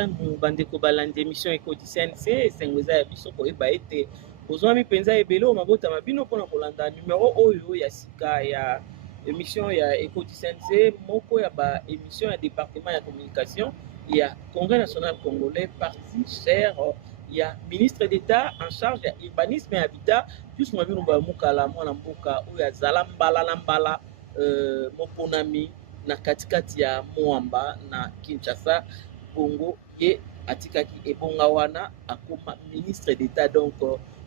malamu bandeko balandi émission Eco du CNC esengo eza ya biso koyeba ete ozwami mpenza ebele oyo mabota mabino mpona kolanda numero oyo ya sika ya émission ya Eco du CNC moko ya ba émission ya département ya communication ya Congrès national congolais parti cher ya ministre d'État en charge ya urbanisme et habitat plus mabino ba mukala mwana mboka oyo azala mbala na mbala moponami na katikati ya Moamba na Kinshasa Bongo ye atikaki ebonga wana akoma ministre d'État donc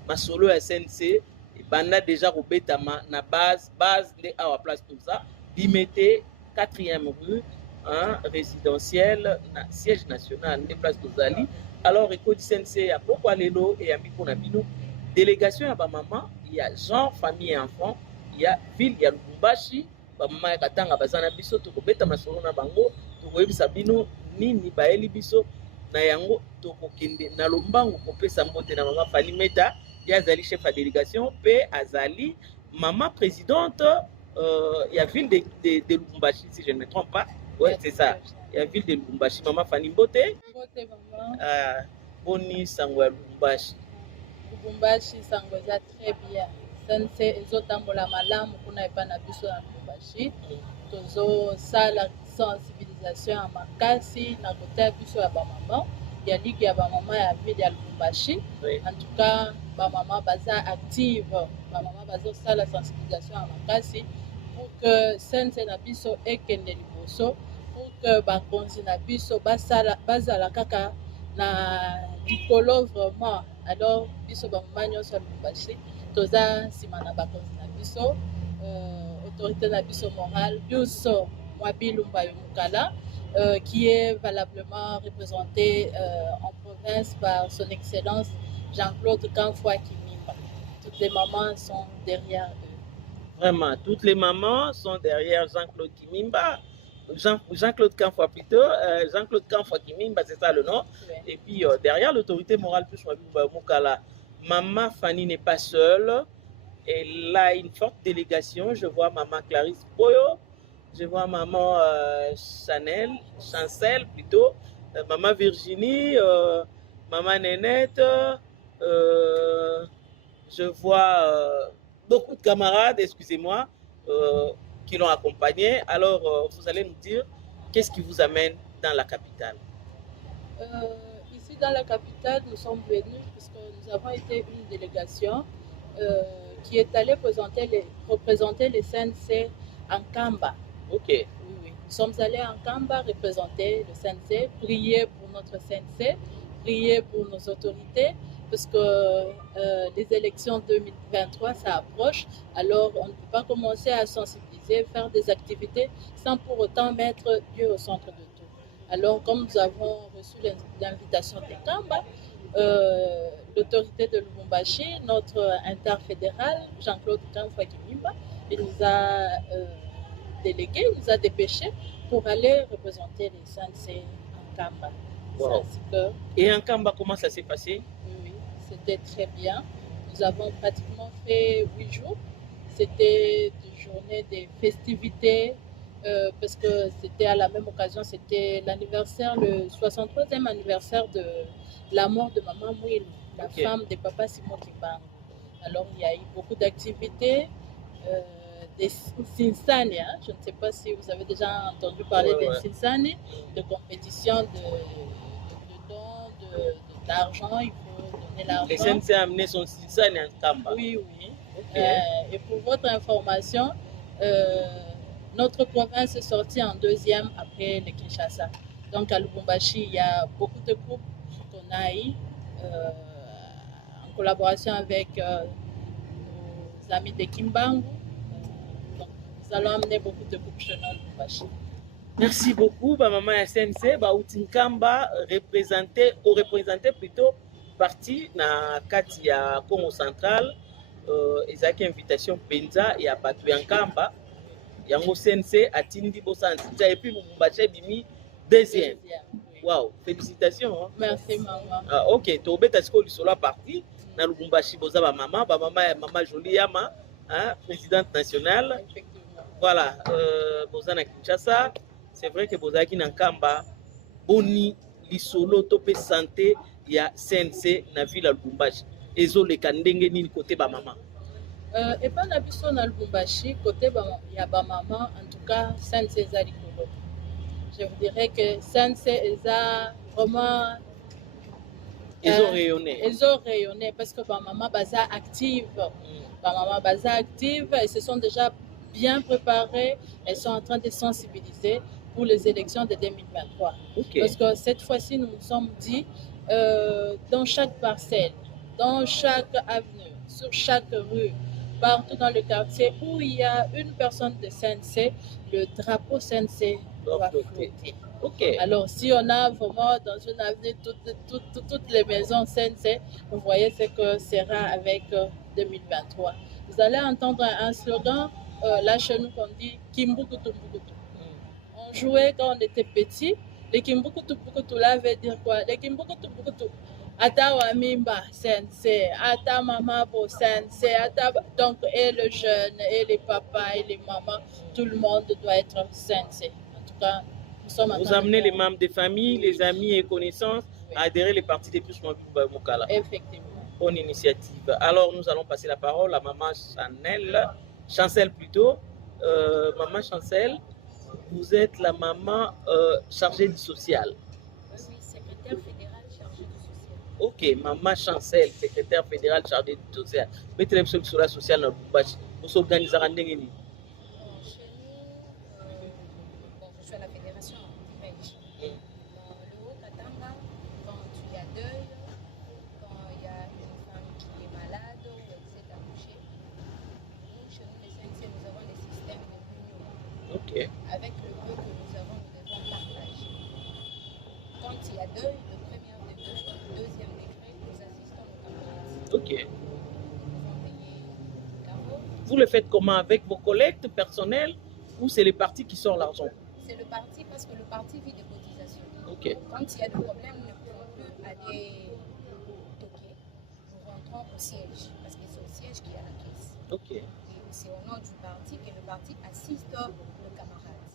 masolo ya SNC banda déjà robetama na base nde awa place comme ça bimete 4e rue résidentiel na siège national nde place tozali alors Eco du CNC ya pokwa lelo e ya miko na bino délégation ya ba maman ya genre famille et enfant ya ville ya Lubumbashi ba mama ya katanga bazana biso tokobeta masolo na bango tokoyebisa bino nini baeli biso na yango tokokende na lombango kopesa mbote na mama Falimeta ya azali chef ya délégation pe azali maman présidente ya ville de Lubumbashi si je ne me trompe pas. Ouais, c'est ça. Ya ville de Lubumbashi mama Fani Mbote. Mbote maman. Boni sango ya Lubumbashi. Lubumbashi sango za très bien. Sense ezotambola malamu kuna epa na biso na Lubumbashi. Tozo sala sensibilisation à makasi na côté ya biso ya ba maman. Ya ligue ya ba maman ya ville ya Lubumbashi. Oui. En tout cas ba maman baza active, ba maman bazo sala sensibilisation à makasi pour que sense na biso ekende liboso pour que ba konzi na biso bazala kaka na likolo vraiment. Alors biso ba maman nyonso ya Lubumbashi toza sima na ba konzi na biso autorité na biso morale biso Mwabilumba Yomukala qui est valablement représenté en province par son excellence Jean-Claude Kamfwa Kimimba. Toutes les mamans sont derrière eux. Vraiment, toutes les mamans sont derrière Jean-Claude Kimimba. Jean-Claude Kamfwa plutôt, Jean-Claude Kamfwa Kimimba, c'est ça le nom. Oui. Et puis derrière l'autorité morale plus Mukala, maman Fanny n'est pas seule. Elle a une forte délégation. Je vois maman Clarisse Boyo, je vois maman Chancel plutôt, maman Virginie, maman Nénette. Je vois beaucoup de camarades, excusez-moi, qui l'ont accompagné. Alors, vous allez nous dire, qu'est-ce qui vous amène dans la capitale? Ici, dans la capitale, nous sommes venus puisque nous avons été une délégation qui est allée représenter les CNC en Kamba. Ok. Oui, oui. Nous sommes allés en Kamba représenter le CNC, prier pour notre CNC, prier pour nos autorités, parce que les élections 2023, ça approche. Alors, on ne peut pas commencer à sensibiliser, faire des activités sans pour autant mettre Dieu au centre de tout. Alors, comme nous avons reçu l'invitation de Kamba, l'autorité de Lubumbashi, notre interfédéral, Jean-Claude Kamfwa Kimimba, il nous a délégués, il nous a dépêchés pour aller représenter les CNC en Kamba. Wow. Et en Kamba, comment ça s'est passé? Oui, c'était très bien. Nous avons pratiquement fait 8 jours. C'était des journées de festivités parce que c'était à la même occasion, c'était l'anniversaire, le 63e anniversaire de la mort de Maman Mouil, la femme de Papa Simon Kimbangu. Alors il y a eu beaucoup d'activités. Des Sinsani, hein? Je ne sais pas si vous avez déjà entendu parler des Sinsani, de compétition de dons, d'argent, il faut donner l'argent. Les CNC amenés son Sinsani en Kamba. Oui, oui. Et pour votre information, notre province est sortie en 2e après le Kinshasa. Donc à Lubumbashi, il y a beaucoup de groupes qu'on a eu en collaboration avec nos amis de Kimbangu. Nous allons amener beaucoup de groupes chez nous. Merci beaucoup, maman SNC, Utinkamba représenté plutôt parti na kati ya Congo central, ezaki invitation penza ya batu ya Nkamba, yango SNC atindi bosanti et puis Lubumbashi bimi 2e. Wow, félicitations. Hein? Merci maman. Ok, to beta siko lisolo parti na Lubumbashi boza maman Jolie Yama, hein, présidente nationale. Voilà, Bozana Kinshasa, c'est vrai que Bozaki Nankamba, Boni, lisolo to pe santé ya CNC na ville ya Lubumbashi ezoleka ndenge nini côté ba mama? Et pas na biso na Lubumbashi côté ya ba mama, en tout cas CNC eza likolo. Je vous dirais que CNC eza vraiment Ils ont rayonné parce que ba mama baza active. Ba mama baza active, elles se sont déjà bien préparées, elles sont en train de sensibiliser pour les élections de 2023. Okay. Parce que cette fois-ci, nous nous sommes dit, dans chaque parcelle, dans chaque avenue, sur chaque rue, partout dans le quartier où il y a une personne de CNC, le drapeau CNC doit flotter. Okay. Alors, si on a vraiment dans une avenue toutes les maisons CNC, vous voyez ce que sera avec 2023. Vous allez entendre un slogan là chez nous qu'on dit Kimbukutu Mbukutu. On jouait quand on était petit. Les Kimbukutu Mbukutu là veut dire quoi? Les Kimbukutu Mbukutu. Ata Wamimba CNC, Ata Mama pour CNC, donc et le jeune, et les papas, et les mamans, tout le monde doit être CNC. En tout cas, vous amenez les membres des familles, les amis et connaissances à adhérer les partis des plus Mokala. Effectivement. Bonne initiative. Alors, nous allons passer la parole à Maman Chancel plutôt. Maman Chancel, vous êtes la maman chargée du social. Oui, secrétaire fédérale chargée du social. Ok, Maman Chancel, secrétaire fédérale chargée du social. Mettez les sur la sociale dans le Lubumbashi. Vous s'organisez en Chez nous, je suis à la fédération Dimanche. Dans le Haut-Katanga, quand il y a deuil, quand il y a une femme qui est malade ou elle s'est accouchée, nous, chez nous, les CNC, nous avons des systèmes de l'union. Ok. Avec le peu que nous avons, nous devons partager. Quand il y a deuil, de premier degré, deuxième degré, nous assistons aux camarades. Ok. Nous devons payer le carreau. Vous le faites comment? Avec vos collectes personnelles ou c'est les partis qui sortent l'argent? C'est le parti parce que le parti vit des cotisations. Ok. Quand il y a des problèmes, nous ne pouvons plus aller toquer. Nous rentrons au siège parce que c'est au siège qu'il y a la caisse. Ok. Et c'est au nom du parti que le parti assiste le camarade.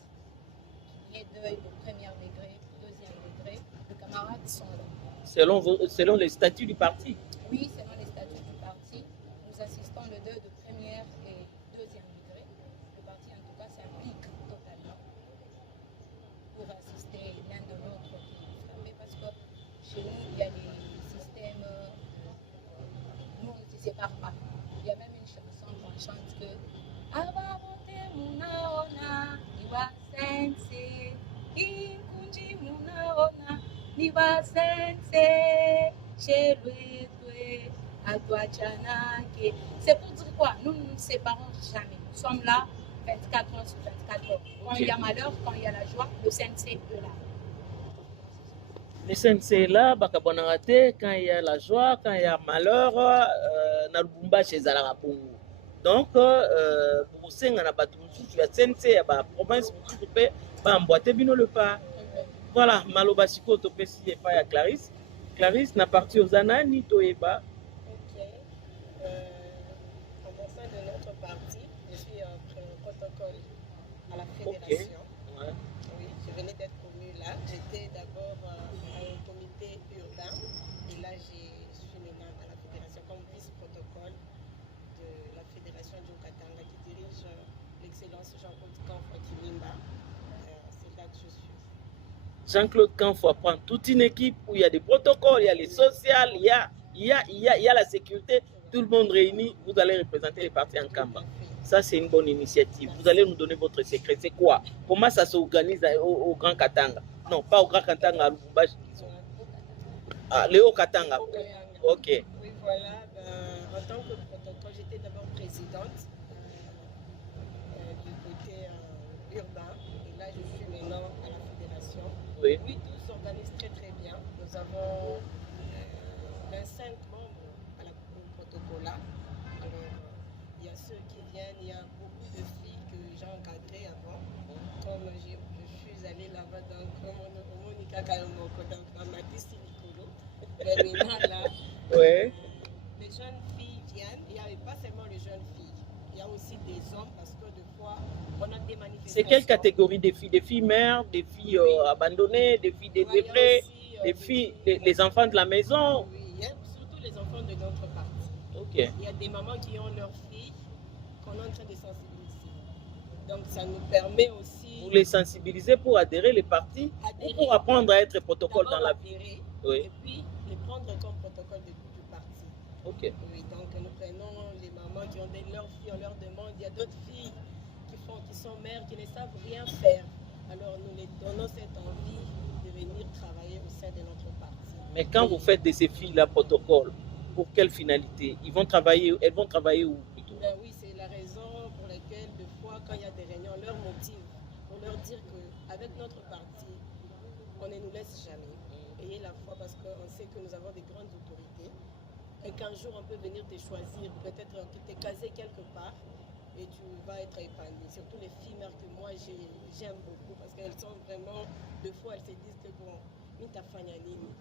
Qu'il y ait deuil de premier degré, deuxième degré, les camarades sont là. Selon les statuts du parti? Oui, selon les statuts du parti, nous assistons le deuil de première et deuxième degré. Le parti, en tout cas, s'implique totalement pour assister l'un de l'autre qui est frappé parce que chez nous, il y a des systèmes, nous, on ne se sépare pas. Il y a même une chanson qu'on chante que Ababote munaona niwa sense, inkunji munaona niwa sense, chelwetwe atuachanake. C'est pour dire quoi? Nous ne nous séparons jamais. Nous sommes là 24 heures sur 24 heures. Quand il y a malheur, quand il y a la joie, le CNC est là. Le CNC est là, bakabonarate, quand il y a la joie, quand il y a malheur, na Lubumbashi ezalaka bongo. Donc, pour senga na bato mususu ya CNC ya ba province mususu pe ba emboîter bino le pas. Voilà, maloba siko to pesi e pa ya Clarisse. Clarisse na parti aux anani toyeba. Ok. Au sein de notre parti, je suis protocole à la fédération. Okay. Ouais. Oui, je venais d'être promue là. J'étais d'abord au comité urbain et là je suis maintenant à la fédération comme vice-protocole de la fédération du Katanga qui dirige l'excellence Jean-Claude Kamfwa Kilimba. C'est là que je suis. Jean-Claude Kamfwa prend toute une équipe où il y a des protocoles, il y a les sociales, il y a la sécurité, tout le monde réuni, vous allez représenter les partis en Kamba. Ça, c'est une bonne initiative. Vous allez nous donner votre secret. C'est quoi? Comment ça s'organise au Grand Katanga? Non, pas au Grand Katanga, à Lubumbashi. Ah, le Haut-Katanga. Ok. Oui, voilà. En tant que protocole, j'étais d'abord présidente du côté urbain. Et là, je suis maintenant à la fédération. Oui. Oui, tout s'organise très très bien. Nous avons 25 membres au protocole là. Alors, il y a ceux qui viennent, il y a beaucoup de filles que j'ai encadrées avant. Comme je suis allée là-bas dans Monica Kayomoko, dans ma piscine Nicolo. Mais maintenant là, Ouais. les jeunes filles viennent. Il n'y avait pas seulement les jeunes filles. Il y a aussi des hommes parce que des fois, on a des manifestations. C'est quelle catégorie des filles? Des filles mères, des filles abandonnées, des filles Ouais, délivrées? il y a aussi les filles, les enfants de la maison? Oui, il y a surtout les enfants de notre parti. Ok. Il y a des mamans qui ont leurs filles qu'on est en train de sensibiliser. Donc ça nous permet aussi... Vous les sensibilisez pour adhérer les partis ou pour apprendre à être protocole dans la vie? Adhérer, Oui. et puis les prendre comme protocole du parti. Ok. Oui, donc nous prenons les mamans qui ont leurs filles, on leur demande, il y a d'autres filles qui sont mères, qui ne savent rien faire. Alors nous les donnons cette envie de venir travailler au sein de notre parti. Mais quand vous faites de ces filles-là protocole, pour quelle finalité? Elles vont travailler où plutôt? Ben oui, c'est la raison pour laquelle, des fois, quand il y a des réunions, on leur motive pour leur dire qu'avec notre parti, on ne nous laisse jamais. Ayez la foi parce qu'on sait que nous avons des grandes autorités et qu'un jour on peut venir te choisir, peut-être te caser quelque part et tu vas être épanoui. Surtout les filles mères que moi j'aime beaucoup parce qu'elles sont vraiment, des fois elles se disent que bon, Mita Fanyanini.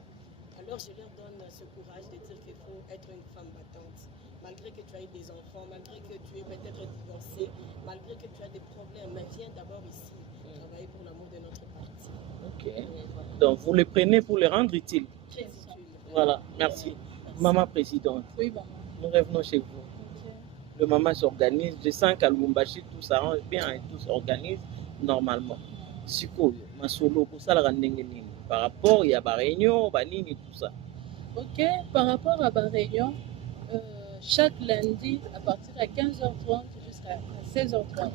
Alors je leur donne ce courage de dire qu'il faut être une femme battante. Malgré que tu aies des enfants, malgré que tu es peut-être divorcé, malgré que tu as des problèmes, mais viens d'abord ici, travailler pour l'amour de notre parti. Ok. Donc vous les prenez pour les rendre utiles. Très utile. Voilà, merci. Maman présidente, Oui, maman. nous revenons chez vous. Ok. Le maman s'organise. Je sens qu'à Lubumbashi, tout s'arrange bien et tout s'organise normalement. Sikoyo, ma solo, pour ça, la par rapport, il y a des réunions, et tout ça. Ok, par rapport à ma réunion, chaque lundi, à partir de 15h30 jusqu'à 16h30,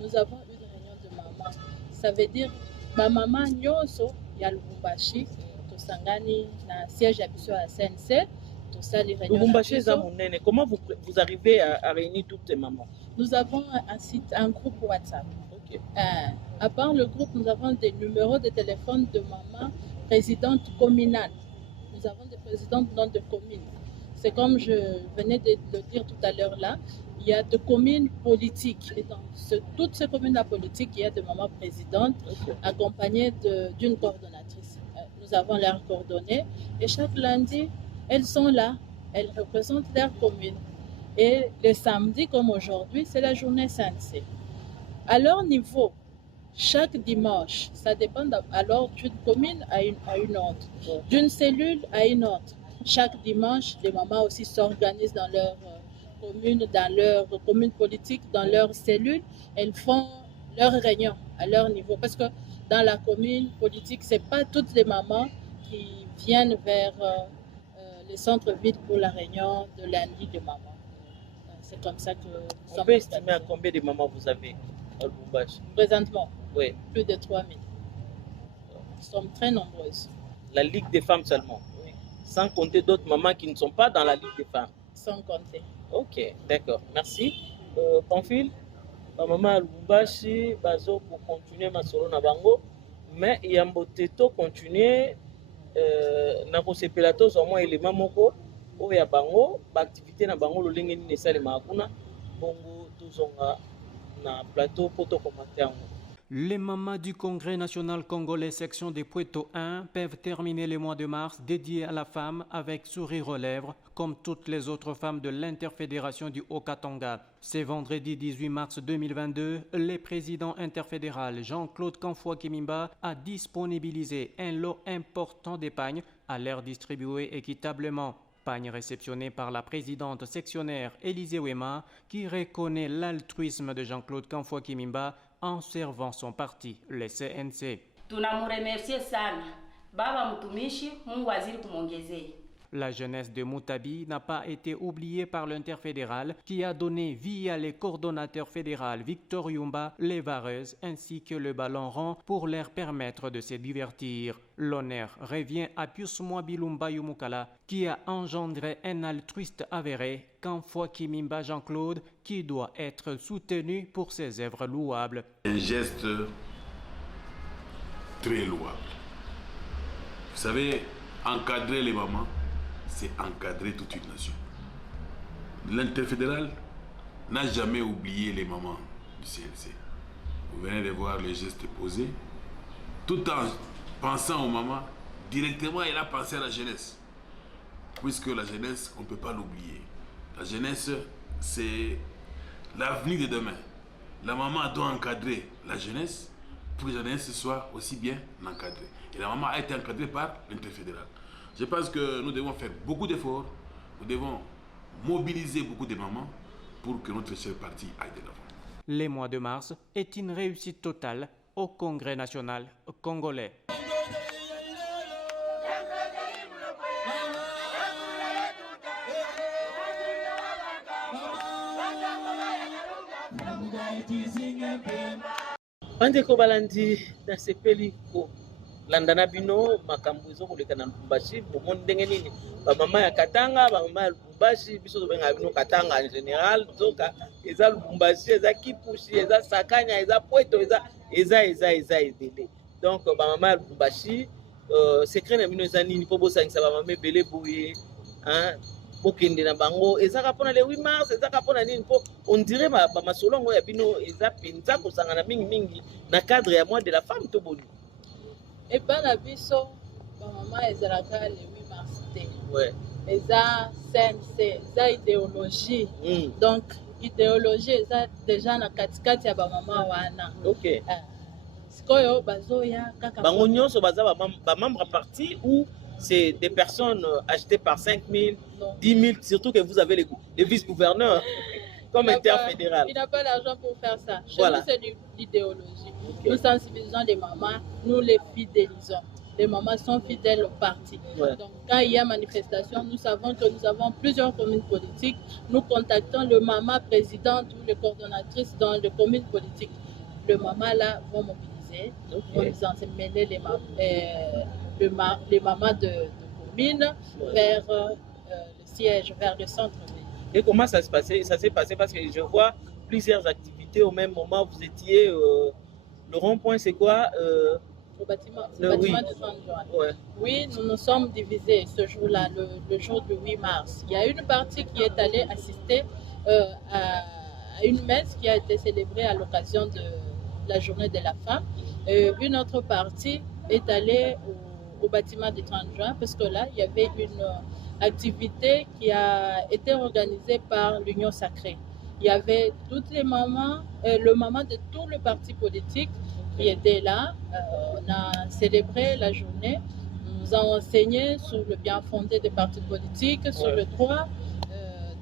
nous avons une réunion de maman. Ça veut dire ma maman nyonso ya Lubumbashi, tosangani na siège à biso à CNC, tosali réunion. Lubumbashi za munene. Comment vous arrivez à réunir toutes ces mamans? Nous avons un groupe WhatsApp. Ok. À part le groupe, nous avons des numéros de téléphone de maman présidente communale. Nous avons des présidentes dans des communes. C'est comme je venais de le dire tout à l'heure là, il y a des communes politiques. Et dans toutes ces communes politiques, il y a des mamans présidentes accompagnées d'une coordonnatrice. Nous avons leurs coordonnées et chaque lundi, elles sont là, elles représentent leur commune. Et le samedi, comme aujourd'hui, c'est la journée CNC. À leur niveau, chaque dimanche, ça dépend alors d'une commune à une autre, d'une cellule à une autre. Chaque dimanche, les mamans aussi s'organisent dans leur commune politique, dans leur cellule. Elles font leurs réunions à leur niveau. Parce que dans la commune politique, ce n'est pas toutes les mamans qui viennent vers le centre-ville pour la réunion de lundi de maman. C'est comme ça que nous sommes. On peut estimer à combien de mamans vous avez à Lubumbashi? Présentement, Oui. plus de 3000. Nous sommes très nombreuses. La Ligue des femmes seulement? Oui. Sans compter d'autres mamans qui ne sont pas dans la Ligue des femmes? Sans compter. Ok, d'accord. Merci. Pamphile, ma maman à Lubumbashi, bazo pour continuer ma solo na bango, mais il y a un boteto continuer na kosepela au moins élément moko oyo ya bango baactivité na bango lolenge nini esalema kuna bongo tozonga na plateau po tokomata yango. Les mamans du Congrès national congolais section des Puerto 1 peuvent terminer le mois de mars dédié à la femme avec sourire aux lèvres, comme toutes les autres femmes de l'interfédération du Haut-Katanga. C'est vendredi 18 mars 2022, le président interfédéral Jean-Claude Kanfoua Kimimba a disponibilisé un lot important d'épargne à leur distribuer équitablement. Pagne réceptionnée par la présidente sectionnaire Élisée Wema, qui reconnaît l'altruisme de Jean-Claude Kanfoua Kimimba en servant son parti, le CNC. Tunamuremercie sana. Baba mtumishi, Mungu azidi kumwongezea. La jeunesse de Moutabi n'a pas été oubliée par l'interfédéral qui a donné via les coordonnateurs fédéraux Victor Yumba, les vareuses ainsi que le ballon rond pour leur permettre de se divertir. L'honneur revient à Pius Mwabilumba Yumukala qui a engendré un altruiste avéré, Kanfoua Kimimba Jean-Claude, qui doit être soutenu pour ses œuvres louables. Un geste très louable. Vous savez, encadrer les mamans, c'est encadrer toute une nation. L'interfédéral n'a jamais oublié les mamans du CNC. Vous venez de voir les gestes posés. Tout en pensant aux mamans, directement elle a pensé à la jeunesse. Puisque la jeunesse, on ne peut pas l'oublier. La jeunesse, c'est l'avenir de demain. La maman doit encadrer la jeunesse pour que les journalistes soient aussi bien encadrés. Et la maman a été encadrée par l'interfédéral. Je pense que nous devons faire beaucoup d'efforts, nous devons mobiliser beaucoup de mamans pour que notre cher parti aille de l'avant. Le mois de mars est une réussite totale au Congrès national congolais. Bandeko balandi na sepeli ko landana bino makambo ezokoleka na Lubumbashi bomoni ndenge nini bamama ya Katanga bamama ya Lubumbashi biso tobenga bino Katanga en général zoka eza Lubumbashi eza Kipushi eza Sakanya eza Pweto eza ebele donc bamama ya Lubumbashi secret na bino eza nini po bosangisa bamama ebele boye hein bokende na bango ezaka pona le 8 mars ezaka pona nini po on dirait ba masolongo ya bino eza penza kosangana mingi na cadre ya mois de la femme to boni et bana biso ba mama ezalaka le 8 mars te ouais eza CNC eza idéologie donc idéologie eza déjà na katikati ya ba mama wana OK sikoyo bazoya kaka bango nyonso baza ba membre parti ou c'est des personnes achetées par 5 000, 10 000, surtout que vous avez les vice-gouverneurs comme interfédéral. Il n'a pas l'argent pour faire ça. Chez voilà. nous, c'est l'idéologie. Okay. Nous sensibilisons les mamans, nous les fidélisons. Les mamans sont fidèles au parti. Ouais. Donc, quand il y a manifestation, nous savons que nous avons plusieurs communes politiques. Nous contactons le maman présidente ou le coordonnatrice dans les communes politiques. Le maman là vont mobiliser, vont nous emmêler les mamans de communes vers le siège, vers le centre-ville. Et comment ça s'est passé? Ça s'est passé parce que je vois plusieurs activités au même moment. Vous étiez le rond-point, c'est quoi au bâtiment, du 30 juin. Ouais. Oui, nous nous sommes divisés ce jour-là, le jour du 8 mars. Il y a une partie qui est allée assister à une messe qui a été célébrée à l'occasion de la journée de la femme. Une autre partie est allée au bâtiment du 30 juin parce que là, il y avait une activité qui a été organisée par l'Union Sacrée. Il y avait toutes les mamans, le maman de tout le parti politique qui était là. On a célébré la journée. Nous avons enseigné sur le bien fondé des partis politiques, sur le droit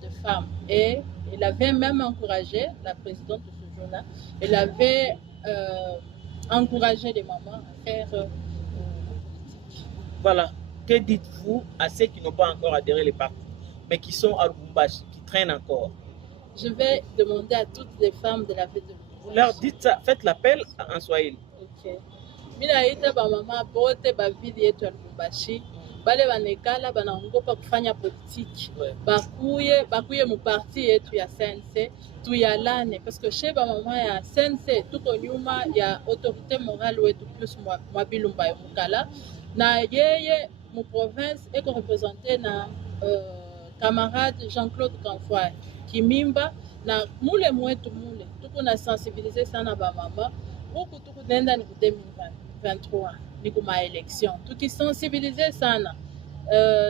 des femmes. Et elle avait même encouragé, la présidente de ce jour-là, elle avait encouragé les mamans à faire politique. Voilà. Que dites-vous à ceux qui n'ont pas encore adhéré les partis, mais qui sont à Lubumbashi, qui traînent encore? Je vais demander à toutes les femmes de la ville de Lubumbashi. Vous leur dites ça, faites l'appel en Swahili. Ok. Minaita ba mama bote ba ville yetu ya Lubumbashi bale banekala banaogopa kufanya politiki bakuye mu parti yetu ya CNC tuyalane parce que chez ba mama ya CNC tuko nyuma ya autorité morale wetu plus Mwabilumba ya Mukala na yeye mu province eko representé na camarade Jean-Claude Kanfwa Kimimba na mule mwetu mule tuko na sensibiliser sana ba mama huku tuko nenda ni 2023 ni kuma élection tukisensibiliser sana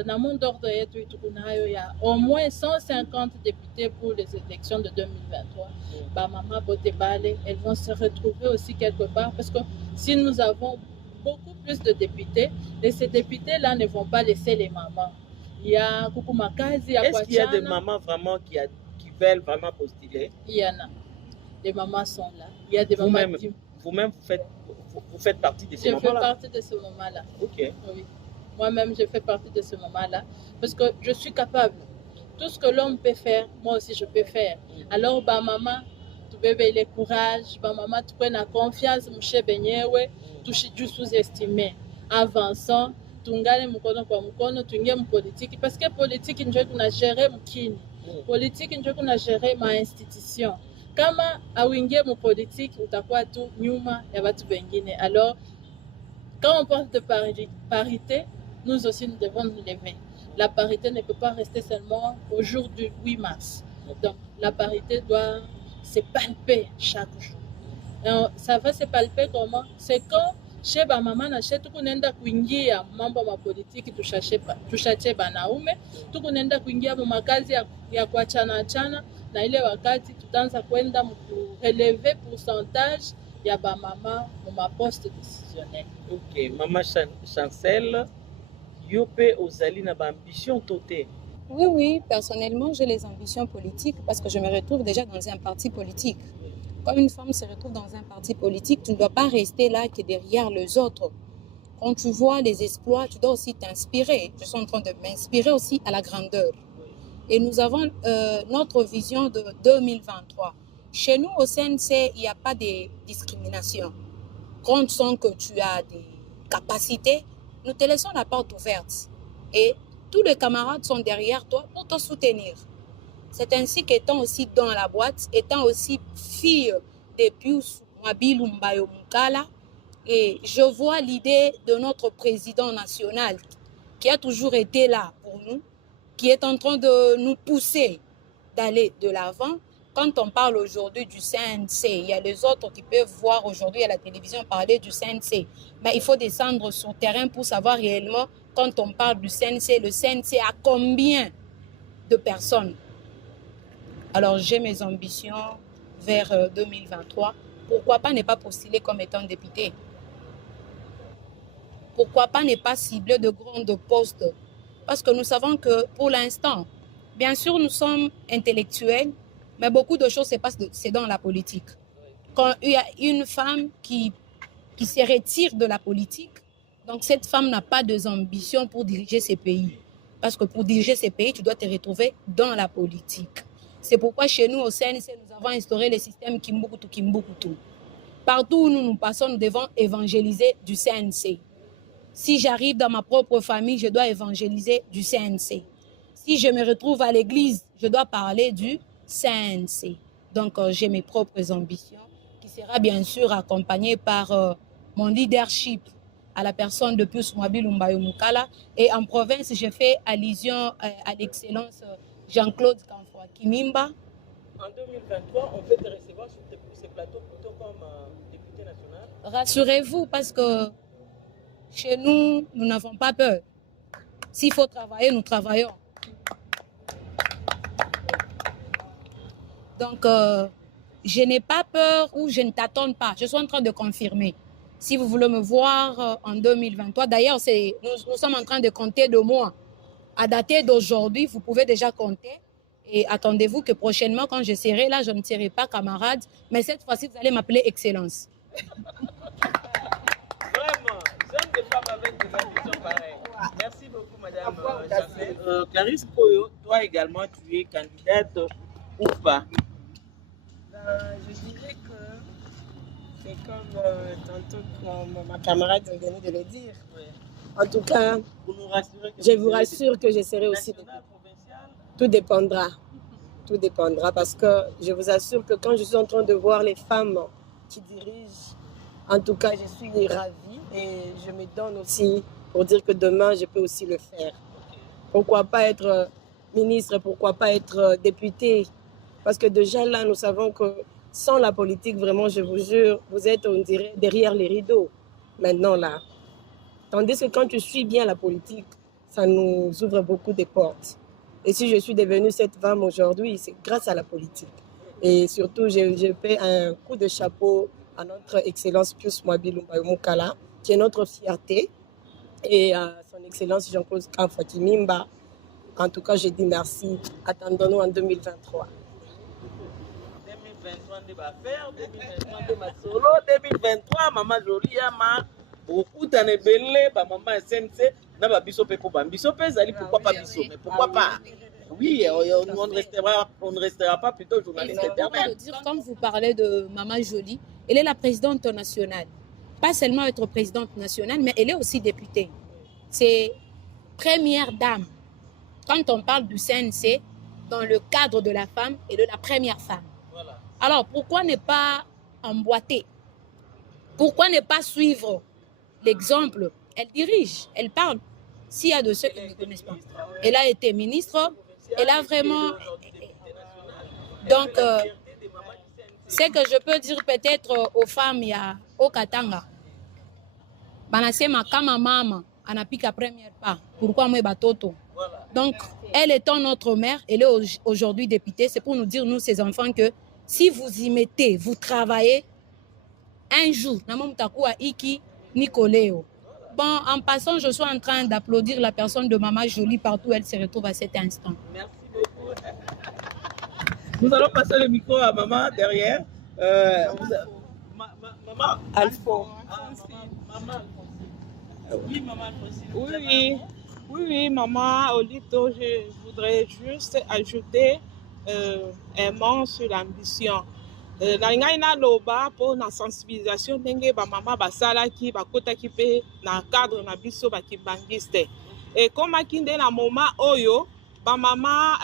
na monde d'ordre yetu tuko nayo ya au moins 150 députés pour les élections de 2023 ba mama bote bale elles vont se retrouver aussi quelque part parce que si nous avons beaucoup plus de députés et ces députés là ne vont pas laisser les mamans. Il y a Kukumakazi, est-ce qu'il y a des mamans vraiment qui veulent vraiment postuler? Il y en a. Les mamans sont là. Il y a des mamans qui... Vous-même, vous faites partie de ce moment-là? Je fais partie de ce moment-là. Ok. Oui. Moi-même, je fais partie de ce moment-là. Parce que je suis capable. Tout ce que l'homme peut faire, moi aussi, je peux faire. Alors, bah, maman, tu peux avoir le courage. Bah, maman, tu peux avoir confiance. Mouché benyewe, tu sous-estimé. Avançons. Tungane mkono kwa mkono, tuingie mpolitiki. Parce que politique, ndio tunagere mkini. Politique, ndio tunagere ma institution. Kama awingie mpolitiki, utakuwa tu nyuma ya watu wengine. Alors, quand on parle de parité, nous aussi nous devons nous lever. La parité ne peut pas rester seulement au jour du 8 mars. Donc, la parité doit se palper chaque jour. Et ça va se palper comment? C'est quand chez ba mama na chez tukunenda kuingia mambo ya politiki tushache banaume tukunenda kuingia mu makazi ya kuachana achana na ile wakati tutaanza kwenda releve pourcentage ya bamama ma poste décisionnel. Ok, Maman Chancel, yo pe ozali na ba ambition toté. Oui, oui, personnellement, j'ai les ambitions politiques parce que je me retrouve déjà dans un parti politique. Quand une femme se retrouve dans un parti politique, tu ne dois pas rester là que derrière les autres. Quand tu vois les exploits, tu dois aussi t'inspirer. Je suis en train de m'inspirer aussi à la grandeur. Et nous avons notre vision de 2023. Chez nous, au CNC, il n'y a pas de discrimination. Quand on sent que tu as des capacités, nous te laissons la porte ouverte. Et tous les camarades sont derrière toi pour te soutenir. C'est ainsi qu'étant aussi dans la boîte, étant aussi fille de Pius Mwabilu Mbayo Mukala, et je vois l'idée de notre président national qui a toujours été là pour nous, qui est en train de nous pousser d'aller de l'avant. Quand on parle aujourd'hui du CNC, il y a les autres qui peuvent voir aujourd'hui à la télévision parler du CNC. Mais il faut descendre sur le terrain pour savoir réellement, quand on parle du CNC, le CNC a combien de personnes? Alors j'ai mes ambitions vers 2023. Pourquoi pas ne pas postuler comme étant député? Pourquoi pas ne pas cibler de grands postes? Parce que nous savons que pour l'instant, bien sûr, nous sommes intellectuels, mais beaucoup de choses se passent c'est dans la politique. Quand il y a une femme qui se retire de la politique, donc cette femme n'a pas d'ambition pour diriger ces pays. Parce que pour diriger ces pays, tu dois te retrouver dans la politique. C'est pourquoi chez nous, au CNC, nous avons instauré le système Kimbukutu. Partout où nous passons, nous devons évangéliser du CNC. Si j'arrive dans ma propre famille, je dois évangéliser du CNC. Si je me retrouve à l'église, je dois parler du CNC. Donc, j'ai mes propres ambitions qui sera bien sûr accompagnée par mon leadership à la personne de Pius Mwabilu Mbayo Mukala. Et en province, je fais allusion à l'excellence Jean-Claude Kamfwa Kimimba. En 2023, on peut te recevoir sur ces plateaux plutôt comme député national. Rassurez-vous, parce que chez nous, nous n'avons pas peur. S'il faut travailler, nous travaillons. Donc, je n'ai pas peur ou je ne t'attends pas. Je suis en train de confirmer. Si vous voulez me voir en 2023, d'ailleurs, nous sommes en train de compter de mois. À dater d'aujourd'hui, vous pouvez déjà compter. Et attendez-vous que prochainement, quand je serai là, je ne serai pas camarade. Mais cette fois-ci, vous allez m'appeler Excellence. Vraiment, j'aime des femmes avec des ambitions pareilles. Merci beaucoup, Madame Chancel. Clarisse Koyo, toi également, tu es candidate ou pas? Je dirais que c'est comme tantôt comme ma camarade venait de le dire. Ouais. En tout cas, je vous rassure que je serai aussi. Tout dépendra. Tout dépendra parce que je vous assure que quand je suis en train de voir les femmes qui dirigent, en tout cas, je suis ravie et je me donne aussi pour dire que demain, je peux aussi le faire. Pourquoi pas être ministre, pourquoi pas être député? Parce que déjà là, nous savons que sans la politique, vraiment, je vous jure, vous êtes, on dirait, derrière les rideaux. Maintenant là. Tandis que quand tu suis bien la politique, ça nous ouvre beaucoup de portes. Et si je suis devenue cette femme aujourd'hui, c'est grâce à la politique. Et surtout, je fais un coup de chapeau à notre Excellence Pius Mwabilu Mbayo Mukala, qui est notre fierté, et à son Excellence Jean-Claude Kamfwa Kimimba. En tout cas, je dis merci. Attendons-nous en 2023. 2023, on va faire, 2023, on va solo, 2023, Maman Jolie, beaucoup d'années belle, Maman SNC, n'a pas biso pe pour biso pe zali, pourquoi pas biso, mais pourquoi pas? Oui, on ne restera pas plutôt journaliste éternel. Comme vous parlez de Maman Jolie, elle est la présidente nationale. Pas seulement être présidente nationale, mais elle est aussi députée. C'est première dame. Quand on parle du CNC, dans le cadre de la femme et de la première femme. Voilà. Alors, pourquoi ne pas emboîter? Pourquoi ne pas suivre l'exemple? Elle dirige, elle parle. S'il y a de ceux qui ne connaissent pas. Elle a été ministre, elle a vraiment... Donc, ce que je peux dire peut-être aux femmes, il y a au Katanga. Banasema kama mama, anapika première part. Pourquoi moi batoto? Donc, elle étant notre mère, elle est aujourd'hui députée. C'est pour nous dire, nous, ces enfants, que si vous y mettez, vous travaillez, un jour namo mutakuwa iki Nicoléo. Bon, en passant, je suis en train d'applaudir la personne de Maman Jolie partout où elle se retrouve à cet instant. Merci beaucoup. Nous allons passer le micro à maman derrière. Maman Alphonse. Maman Alphonse. Oui, maman Alphonse. Oui, maman Olito, je voudrais juste ajouter un mot sur l'ambition. Na ngai na loba pour la sensibilisation ndenge ba mama basalaki bakotaki pe na cadre na biso bakibangiste et comme akinde na moment oyo ba mama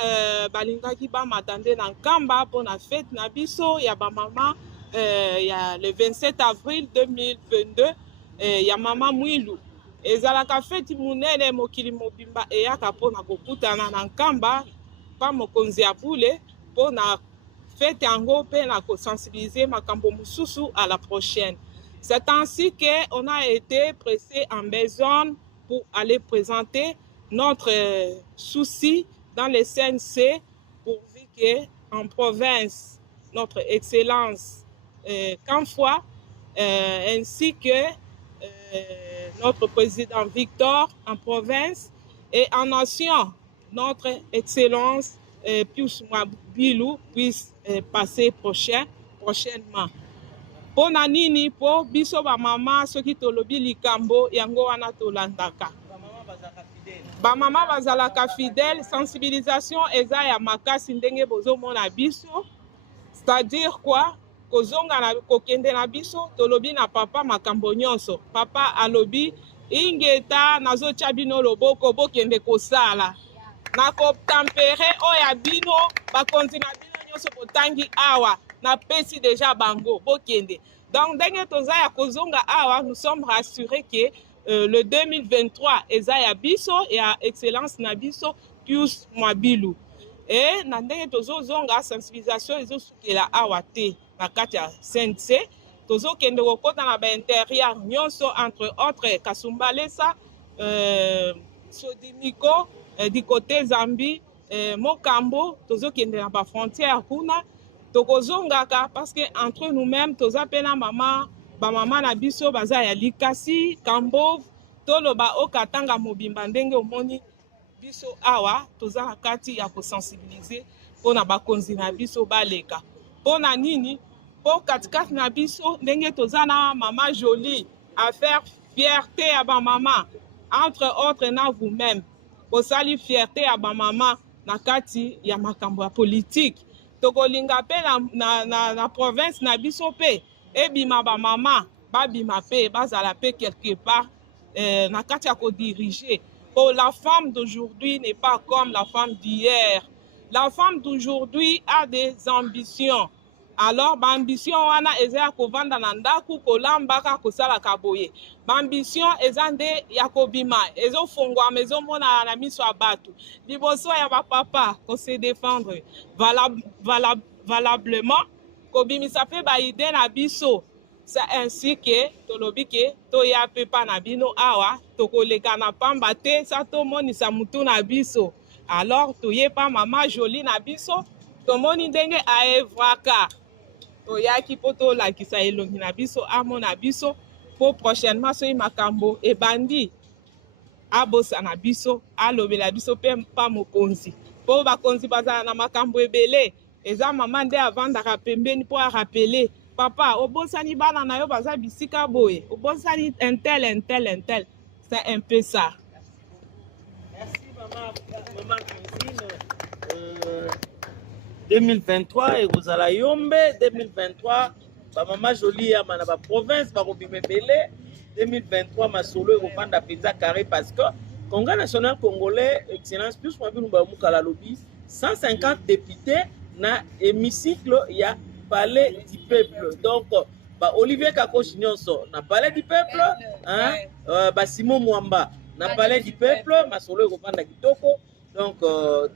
balingaki ba matande na nkamba pour na fête na biso ya ba mama ya le 27 avril 2022 ya mama Mwilu ezalaka fête munene mokili mobimba eyaka pour na kokutana na nkamba pa mokonzi ya bule pour na fête yango pe na sensibiliser makambo mususu à la prochaine. C'est ainsi qu'on a été pressé en besoin pour aller présenter notre souci dans les CNC pourvu qu'en province, notre excellence Kanfoua, ainsi que notre président Victor en province et en nation, notre excellence Pius Mwabilou puisse passer prochainement. Pour nanini pour biso ba mama soki tolobi likambo yango wana tolandaka. Ba mama bazalaka fidèle, sensibilisation eza ya makasi ndenge bozomona biso. C'est-à-dire quoi? Kozonga na kokende na biso tolobi na papa makambo nyonso. Papa alobi ingeta nazotia bino loboko bokende kosala. Na tempéré oya bino bakonzi na bino nyonso botangi awa na pesi déjà bango bokende. Donc ndenge toza ya kozonga awa nous sommes rassurés que le 2023 eza ya biso ya excellence na biso Pius Mwabilou et na ndenge tozozonga sensibilisation ezosukela awa te na kati ya CNC tozokende kokota na ba intérieur nyonso entre autres Kasumbalesa Sodimiko du côté Zambie, Mokambo, tozokende na ba frontière kuna, tokozongaka parce que entre nous-mêmes tozapena mama, ba mama na biso baza ya Likasi, Kambov, toloba okatanga mobimba ndenge omoni biso awa, toza na kati ya ko sensibiliser pona bakonzi na biso baleka. Pona nini? Po katikati na biso ndenge toza na Mama Jolie à faire fierté à ba mama, entre autres na vous-même. Bosali fierté ya ba mama na kati ya makambo ya politique tokolinga pe na province na biso pe ebima ba mama babima pe bazala pe quelque part na kati ya ko diriger. Pour la femme d'aujourd'hui n'est pas comme la femme d'hier. La femme d'aujourd'hui a des ambitions. Alors ambition wana eza kovanda na ndaku kolambaka kosala kaboye. Ambition eza nde ya kobima ezofungwa mezo mona na miso ya bato. Liboso ya ba papa ko se défendre valablement kobimisa pe ba idée na biso. C'est ainsi que tolobi ke toya pe pa na bino awa tokoleka na pamba te sa to monisa mutu na biso. Alors toye pa Mama Jolie na biso tomoni ndenge aevraka. Toyaki poto la kisa elongi na biso amona biso pour prochainement soyi makambo ebandi abosa na biso alobela biso pe pa mokonzi po bakonzi bazala na makambo ebele eza mama nde avandaka pembeni po arapele papa obosani bana na yo baza bisika boye obosani intel c'est un peu ça. Merci maman Francine. 2023 et vous allez yombe 2023 ba Mama Jolie ya mana ba province ba kobime belé 2023 masolo e kofanda pizza carré parce que Congrès national congolais excellence Pius Mwabilou ba mukala lobby 150 députés na hémicycle ya palais du peuple. Donc ba Olivier Kakoshi nyonso na palais du peuple hein ba Simon Mwamba na palais du peuple masolo e kofanda kitoko. Donc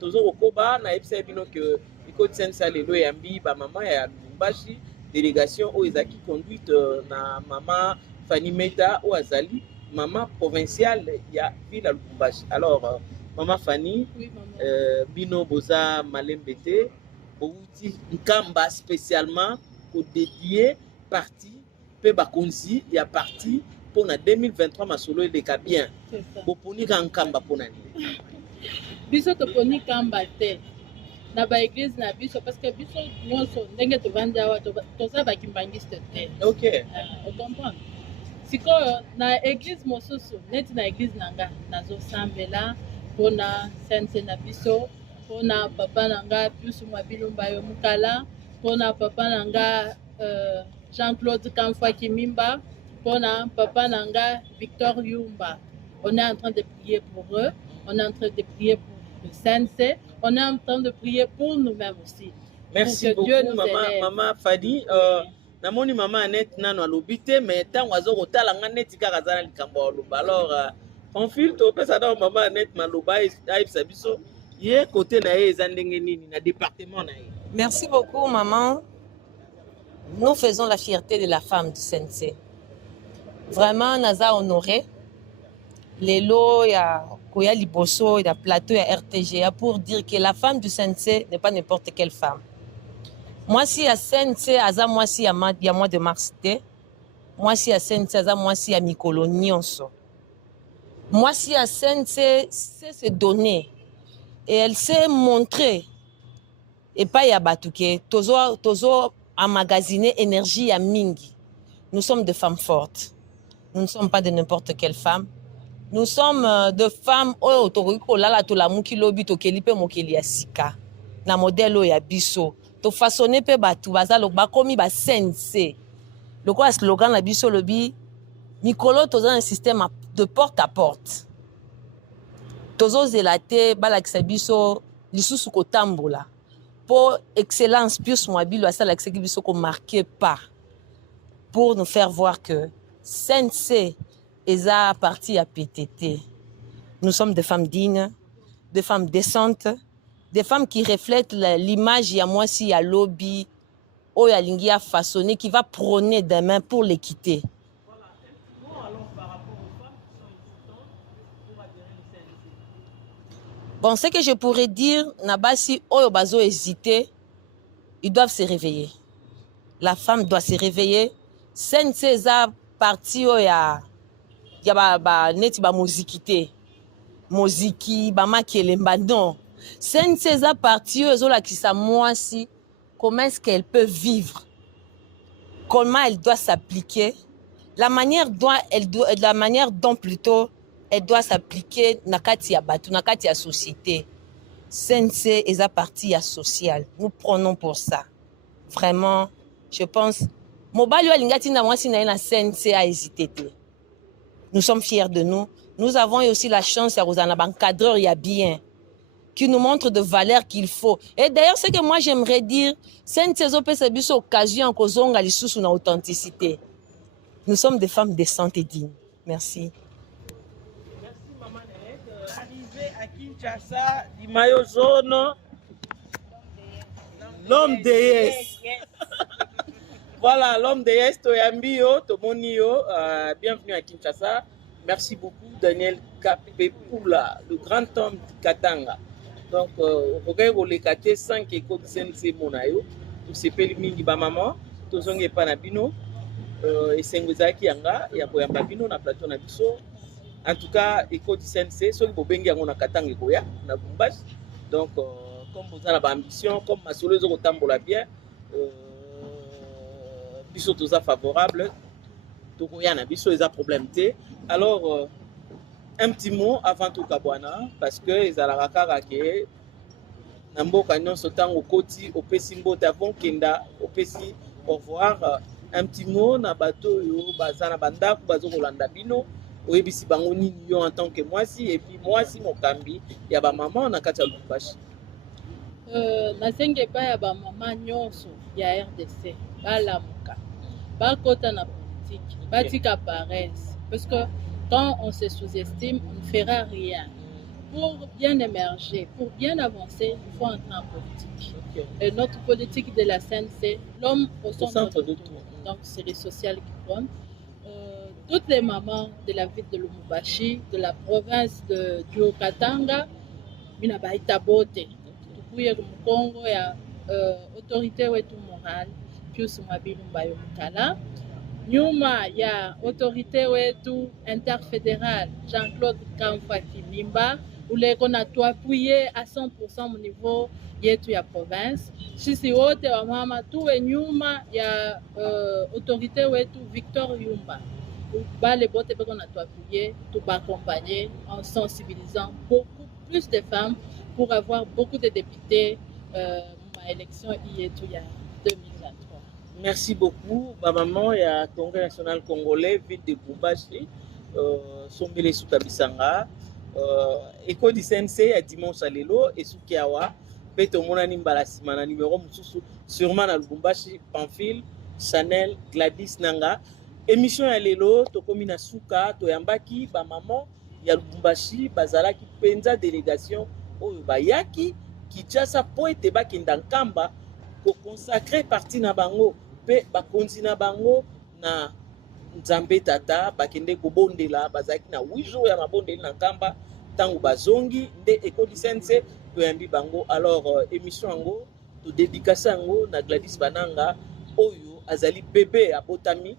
tozo kokoba na epsa bino que Côte Saint-Salé yambi ba mama ya Lubumbashi délégation au ezaki conduite na mama Fanny Meta ou azali mama provinciale ya ville Lubumbashi. Alors mama Fanny oui, maman. Bino boza malembete bouti nkamba spécialement pour dédier partie pe bakonzi ya parti pour na 2023 masolo eleka bien. Boponi ka nkamba pona ni. Biso toponi kamba te. Na ba église na biso parce que biso nyonso ndenge tovandi awa toza bakimbangiste te. OK. On comprend. Sikoyo na église mosusu neti na église nanga nazosambela mpona sense na biso mpona papa nanga Pius Mwabilumba yo mukala mpona papa nanga Jean-Claude Kamfwa Kimimba mpona papa nanga Victor Yumba. On est en train de prier pour eux, on est en train de prier pour le sense, on est en train de prier pour nous-mêmes aussi. Merci beaucoup maman Fadi. Namoni maman Annette nano alobi te mais tant wazo kotala nga neti kaka zana likambo aloba. Alors on filtre pesa na maman Annette maloba ayibisa biso ye côté na ye eza ndenge nini na département na ye. Merci beaucoup maman. Nous faisons la fierté de la femme du CNC. Vraiment naza honoré. Lelo ya koya liboso ya plateau ya RTGA pour dire que la femme du CNC n'est pas n'importe quelle femme. Moi si à CNC aza moi si ya mois de mars te. Moi si à CNC aza moi si ya mikolo nyonso. Moi si à CNC sait se donner et elle s'est montrée et pas ya batuke tozo emmagasiner énergie ya mingi. Nous sommes des femmes fortes. Nous ne sommes pas de n'importe quelle femme. Nous sommes de femmes oyo tokoki lala to la muki lobi to kelipe mokeli ya sika na modèle ya biso to façonner pe batu bazalo bakomi ba sense. Le quoi slogan la biso lobi mikolo toza un système de porte à porte. Tozo zelate balakisa biso lisusu kotambola. Pour excellence Pius Mwabilo asala akiseki biso ko marqué pas pour nous faire voir que sense eza parti à PTT. Nous sommes des femmes dignes, des femmes décentes, des femmes qui reflètent l'image ya moi si ya lobby, ou ya lingi a façonné, qui va prôner demain pour l'équité. Bon, ce que je pourrais dire, Nabasi, oyo bazo hésiter, ils doivent se réveiller. La femme doit se réveiller. Sense eza parti oya ya ba neti ba muziki muziki ba makelemba non sense eza parti ezola kisa mwasi comment est-ce qu'elle peut vivre, comment elle doit s'appliquer, la manière dont plutôt elle doit s'appliquer na kati ya batu na kati ya société. Sense eza parti ya social, nous prenons pour ça vraiment. Je pense mobali wa lingati na mwasi na ina sense a hésité te. Nous sommes fiers de nous. Nous avons aussi la chance à encadreur ya bien, qui nous montre de valeurs qu'il faut. Et d'ailleurs, ce que moi j'aimerais dire, c'est une occasion kozonga lisusu na authenticité. Nous sommes des femmes décentes et dignes. Merci. Merci maman Nélette. Arrivé à Kinshasa, du maillot jaune, l'homme de yes. Voilà, l'homme de Est, Toyambio, Tomonio, bienvenue à Kinshasa. Merci beaucoup, Daniel Kapepula, le grand homme de Katanga. Donc, regarde les 5 écoles de CNC Monayo, tout ce pays mingi ba maman, tout ce qui est panabino, et Sengozaki Yanga, et Aboya Babino, na plateau na biso. En tout cas, école de CNC, ceux qui ont bengi na Katanga Goya, na Bumbash. Donc, comme vous avez l'ambition, comme ma soleil au tambola bien. Biso toza favorable, tokoya na biso eza problème té. Alors un petit mot avant tout kabwana parce que ezalaka kaka ke na mboka nyonso tango koti opesi mbota avant kenda opesi au revoir. Un petit mot na bato yo bazana bandako bazo kolanda bino oyebisi bango nini yo en tant que mwasi et puis mwasi mokambi ya ba maman na kati ya Lubumbashi. Nasenge pa ya ba maman nyonso ya RDC balamuka bakota na politique, batika paresse. Parce que quand on se sous-estime, on ne fera rien. Pour bien émerger, pour bien avancer, il faut entrer en politique. Okay. Et notre politique de la scène, c'est l'homme au centre de tout. Donc c'est le social qui prône. Toutes les mamans de la ville de Lubumbashi, de la province du Haut-Katanga, binabaita bote. Tukuye Congo ya autorité wetu morale. Pius Mwabilumba yo mukala nyuma ya autorité wetu interfédéral Jean-Claude Kamfa Kimimba ule kona tuapuye à 100% mu niveau yetu ya province. Sisi wote wa mama tuwe nyuma ya autorité wetu Victor Yumba. Bale bote beko na tuapuye, tu accompagner en sensibilisant beaucoup plus de femmes pour avoir beaucoup de députés ma élection yetu ya 2023. Merci beaucoup, ma maman ya Congrès national congolais, ville de Bumbashi, Sombele Sutabisanga, Éco du CNC à dimanche à Lelo, et Sukiawa, Peto Monani Mbalasimana, numéro Moussousou, sûrement à Lubumbashi, Pamphile, Chanel, Gladys Nanga. Émission à Lelo, Tokomina Souka, Toyambaki, ba maman, ya Lubumbashi, Bazalaki, Penza délégation, Bayaki, Kichasa, Poete Bakindankamba, pour consacrer partie na bango. Pe bakonzi na bango na Nzambe tata bakende kobondela bazaki na 8 jours ya mabondeli na nkamba tango bazongi nde Éco du CNC toyambi bango. Alors émission yango to dédicace yango na Gladys Bananga oyo azali bébé abotami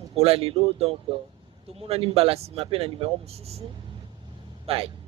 mukola lelo. Donc to mona ni mbala sima pe na numéro mususu. Bye.